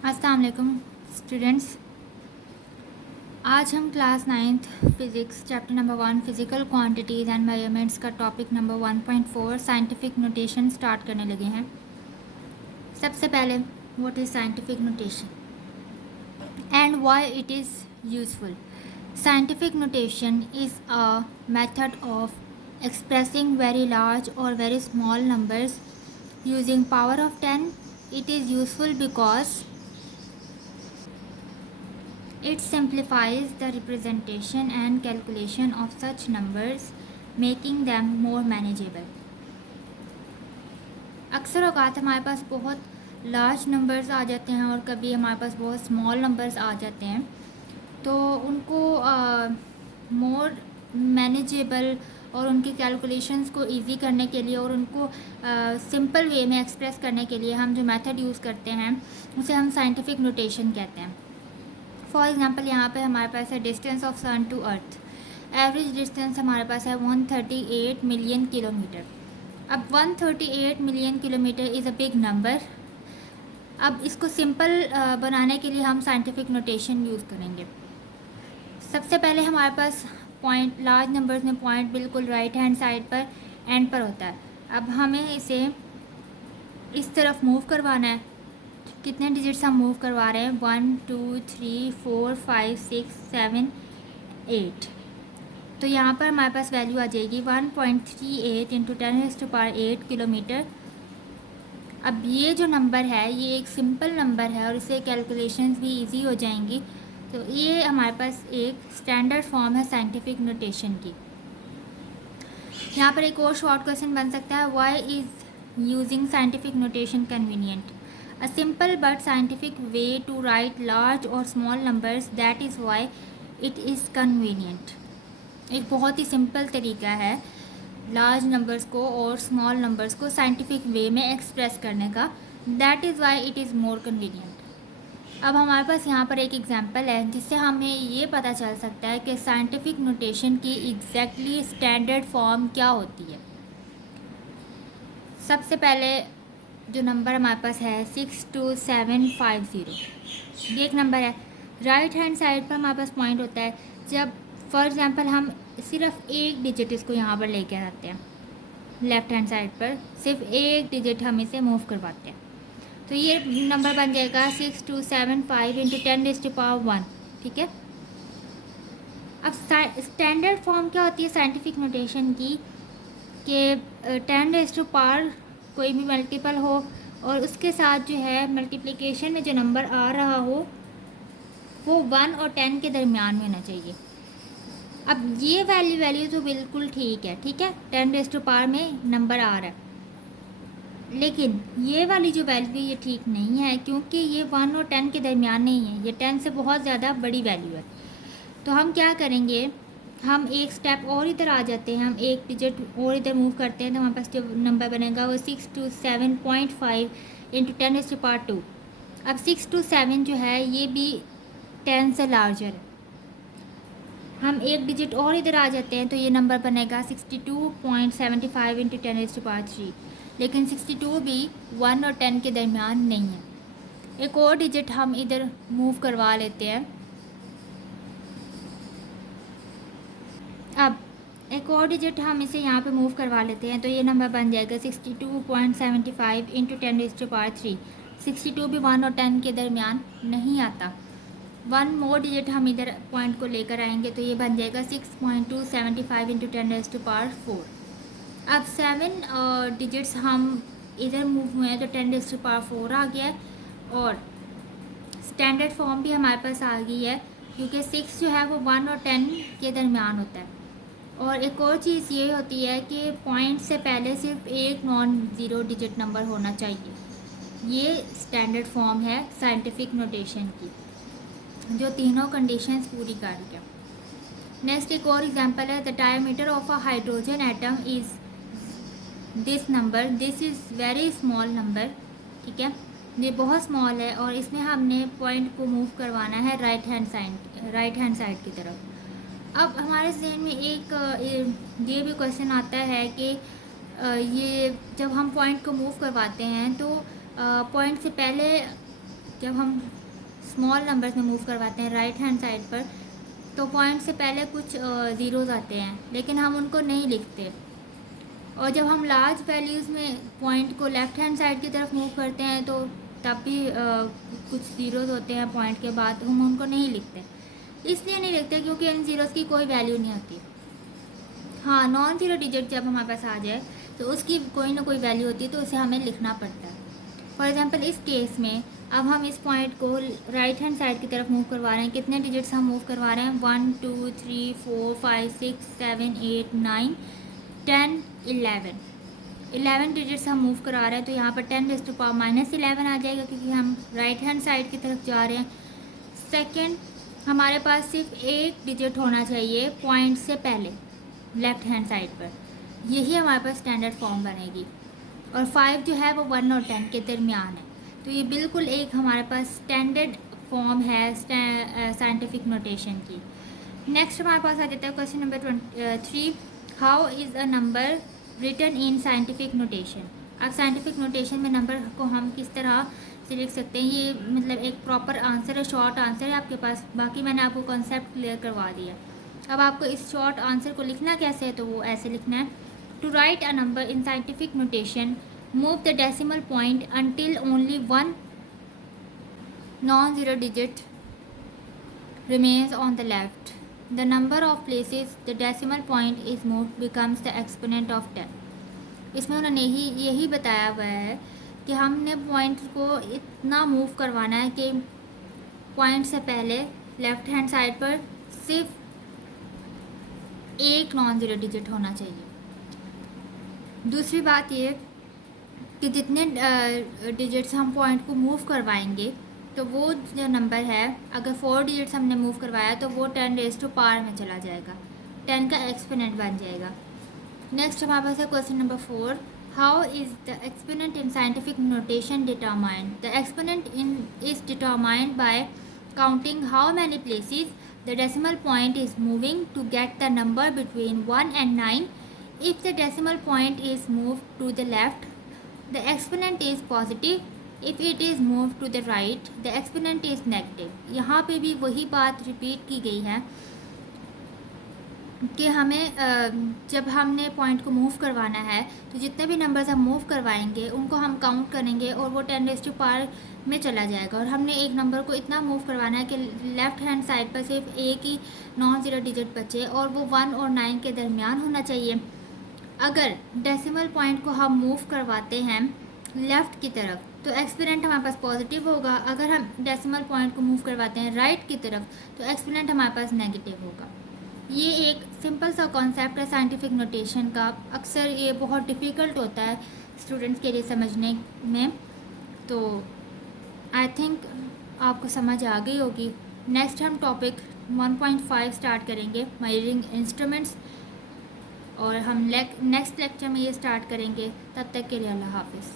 अस्सलाम वालेकुम स्टूडेंट्स। आज हम class 9th physics chapter number 1 physical quantities and measurements का topic number 1.4 scientific notation start करने लगे हैं। सबसे पहले what is scientific notation and why it is useful. Scientific notation is a method of expressing very large और very small numbers using power of 10. It is useful because it simplifies the representation and calculation of such numbers, making them more manageable. अक्सर औक़ात हमारे पास बहुत large numbers आ जाते हैं और कभी हमारे पास बहुत स्मॉल नंबर्स आ जाते हैं, तो उनको मोर मैनेजेबल और उनकी कैलकुलेशंस को इजी करने के लिए और उनको सिंपल वे में एक्सप्रेस करने के लिए हम जो मेथड यूज़ करते हैं उसे हम साइंटिफिक नोटेशन कहते हैं। फॉर एग्ज़ाम्पल यहाँ पे हमारे पास है distance of sun to earth. Average distance हमारे पास है 138 मिलियन किलोमीटर। अब 138 million kilometre is a big number. अब इसको सिंपल बनाने के लिए हम साइंटिफिक नोटेशन यूज़ करेंगे। सबसे पहले हमारे पास पॉइंट, लार्ज नंबर्स में पॉइंट बिल्कुल राइट हैंड साइड पर एंड पर होता है। अब हमें इसे इस तरफ मूव करवाना है। कितने डिजिट्स हम मूव करवा रहे हैं? 1 2 3 4 5 6 7 8। तो यहाँ पर हमारे पास वैल्यू आ जाएगी 1.38 इंटू 10⁸ किलोमीटर। अब ये जो नंबर है ये एक सिंपल नंबर है और इससे कैलकुलेशंस भी इजी हो जाएंगी। तो ये हमारे पास एक स्टैंडर्ड फॉर्म है साइंटिफिक नोटेशन की। यहाँ पर एक और शॉर्ट क्वेश्चन बन सकता है, why is using scientific notation convenient? A simple but scientific way to write large or small numbers, that is why it is convenient. एक बहुत ही सिंपल तरीका है लार्ज नंबर्स को और स्मॉल नंबर्स को साइंटिफिक वे में एक्सप्रेस करने का, that is why it is more convenient. अब हमारे पास यहाँ पर एक एग्जांपल है जिससे हमें ये पता चल सकता है कि साइंटिफिक नोटेशन की एग्जैक्टली स्टैंडर्ड फॉर्म क्या होती है। सबसे पहले जो नंबर हमारे पास है 62750, ये एक नंबर है। राइट हैंड साइड पर हमारे पास पॉइंट होता है। जब फॉर एग्जांपल हम सिर्फ एक डिजिट इसको यहाँ पर लेके आते हैं, लेफ़्ट हैंड साइड पर सिर्फ एक डिजिट हम इसे मूव करवाते हैं, तो ये नंबर बन जाएगा 6275 इंटू 10⁻1। ठीक है। अब स्टैंडर्ड फॉर्म क्या होती है साइंटिफिक नोटेशन की कि 10⁻, कोई भी मल्टीपल हो और उसके साथ जो है मल्टीप्लिकेशन में जो नंबर आ रहा हो वो 1 और 10 के दरमियान में होना चाहिए। अब ये वैल्यू तो बिल्कुल ठीक है, ठीक है, 10⁻ में नंबर आ रहा है, लेकिन ये वाली जो वैल्यू ये ठीक नहीं है क्योंकि ये 1 और 10 के दरमियान नहीं है, ये 10 से बहुत ज़्यादा बड़ी वैल्यू है। तो हम क्या करेंगे, हम एक स्टेप और इधर आ जाते हैं, हम एक डिजिट और इधर मूव करते हैं, तो हमारे पास जो नंबर बनेगा वो 627.5 इंटू 10⁻²। अब 627 जो है ये भी 10 से लार्जर है। हम एक डिजिट और इधर आ जाते हैं तो ये नंबर बनेगा 62.75 इंटू 10⁻3, लेकिन 62 भी 1 और 10 के दरमियान नहीं है। एक और डिजिट हम इधर मूव करवा लेते हैं। अब एक और डिजिट हम इसे यहाँ पे मूव करवा लेते हैं तो ये नंबर बन जाएगा 62.75 इंटू 10⁻3। 62 भी 1 और 10 के दरमियान नहीं आता। वन मोर डिजिट हम इधर पॉइंट को लेकर आएंगे तो ये बन जाएगा 6.275 इंटू 10⁻4। अब 7 डिजिट्स हम इधर मूव हुए हैं तो 10⁻4 आ गया है और स्टैंडर्ड फॉर्म भी हमारे पास आ गई है क्योंकि 6 जो है वो 1 और 10 के दरमियान होता है। और एक और चीज़ ये होती है कि पॉइंट से पहले सिर्फ एक नॉन ज़ीरो डिजिट नंबर होना चाहिए। ये स्टैंडर्ड फॉर्म है साइंटिफिक नोटेशन की जो तीनों कंडीशंस पूरी कर रही है। नेक्स्ट एक और एग्जांपल है, the diameter of a hydrogen atom is this number, this is very small number. ठीक है, ये बहुत स्मॉल है और इसमें हमने पॉइंट को मूव करवाना है राइट हैंड साइड की तरफ। अब हमारे जहन में एक ये भी क्वेश्चन आता है कि ये जब हम पॉइंट को मूव करवाते हैं तो पॉइंट से पहले जब हम स्मॉल नंबर्स में मूव करवाते हैं राइट हैंड साइड पर, तो पॉइंट से पहले कुछ ज़ीरोज़ आते हैं, लेकिन हम उनको नहीं लिखते। और जब हम लार्ज वैल्यूज़ में पॉइंट को लेफ़्ट हैंड साइड की तरफ मूव करते हैं, तो तब भी कुछ ज़ीरोज़ होते हैं पॉइंट के बाद, हम उनको नहीं लिखते। इसलिए नहीं लिखते क्योंकि इन ज़ीरोज़ की कोई वैल्यू नहीं होती। हाँ, नॉन ज़ीरो डिजिट जब हमारे पास आ जाए तो उसकी कोई ना कोई वैल्यू होती है, तो उसे हमें लिखना पड़ता है। फॉर एग्जांपल इस केस में अब हम इस पॉइंट को राइट हैंड साइड की तरफ मूव करवा रहे हैं। कितने डिजिट्स हम मूव करवा रहे हैं? 1 2 3 4 5 6 7 8 9 10 11 डिजिट्स हम मूव करा रहे हैं। तो यहाँ पर 10⁻⁻11 आ जाएगा क्योंकि हम राइट हैंड साइड की तरफ जा रहे हैं। सेकेंड, हमारे पास सिर्फ एक डिजिट होना चाहिए पॉइंट से पहले लेफ़्ट हैंड साइड पर, यही हमारे पास स्टैंडर्ड फॉर्म बनेगी। और 5 जो है वो 1 और 10 के दरमियान है। तो ये बिल्कुल एक हमारे पास स्टैंडर्ड फॉर्म है साइंटिफिक नोटेशन की। नेक्स्ट हमारे पास आ जाता है question number 3, how is a number written in scientific notation. अब साइंटिफिक नोटेशन में नंबर को हम किस तरह से लिख सकते हैं, ये मतलब एक प्रॉपर आंसर है, शॉर्ट आंसर है आपके पास। बाकी मैंने आपको कॉन्सेप्ट क्लियर करवा दिया। अब आपको इस शॉर्ट आंसर को लिखना कैसे है, तो वो ऐसे लिखना है, to write a number in scientific notation move the decimal point until only one non-zero digit remains on the left. The number of places the decimal point is moved becomes the exponent of 10. इसमें उन्होंने यही बताया हुआ है कि हमने point को इतना मूव करवाना है कि पॉइंट से पहले लेफ़्ट हैंड साइड पर सिर्फ एक नॉन ज़ीरो डिजिट होना चाहिए। दूसरी बात ये कि जितने डिजिट्स हम पॉइंट को मूव करवाएंगे, तो वो जो नंबर है, अगर 4 डिजिट्स हमने मूव करवाया तो वो 10⁻⁻ में चला जाएगा, 10 का एक्सपोनेंट बन जाएगा। नेक्स्ट हमारे पास है question number 4, how is the exponent in scientific notation determined. The exponent is determined by counting how many places the decimal point is moving to get the number between 1 and 9. If the decimal point is moved to the left, the exponent is positive. If it is moved to the right, the exponent is negative. यहाँ पे भी वही बात repeat की गई है कि हमें जब हमने पॉइंट को मूव करवाना है, तो जितने भी नंबर्स हम मूव करवाएंगे उनको हम काउंट करेंगे और वो 10⁻⁻ में चला जाएगा। और हमने एक नंबर को इतना मूव करवाना है कि लेफ़्ट हैंड साइड पर सिर्फ एक ही नॉन ज़ीरो डिजिट बचे और वो 1 और 9 के दरमियान होना चाहिए। अगर डेसिमल पॉइंट को हम मूव करवाते हैं लेफ़्ट की तरफ, तो एक्सपोनेंट हमारे पास पॉजिटिव होगा। अगर हम डेसिमल पॉइंट को मूव करवाते हैं राइट की तरफ, तो एक्सपोनेंट हमारे पास नेगेटिव होगा। ये एक सिंपल सा कॉन्सेप्ट है साइंटिफिक नोटेशन का। अक्सर ये बहुत डिफ़िकल्ट होता है स्टूडेंट्स के लिए समझने में, तो आई थिंक आपको समझ आ गई होगी। नेक्स्ट हम टॉपिक 1.5 स्टार्ट करेंगे, मेजरिंग इंस्ट्रूमेंट्स, और हम नेक्स्ट लेक्चर में ये स्टार्ट करेंगे। तब तक के लिए अल्लाह हाफिज़।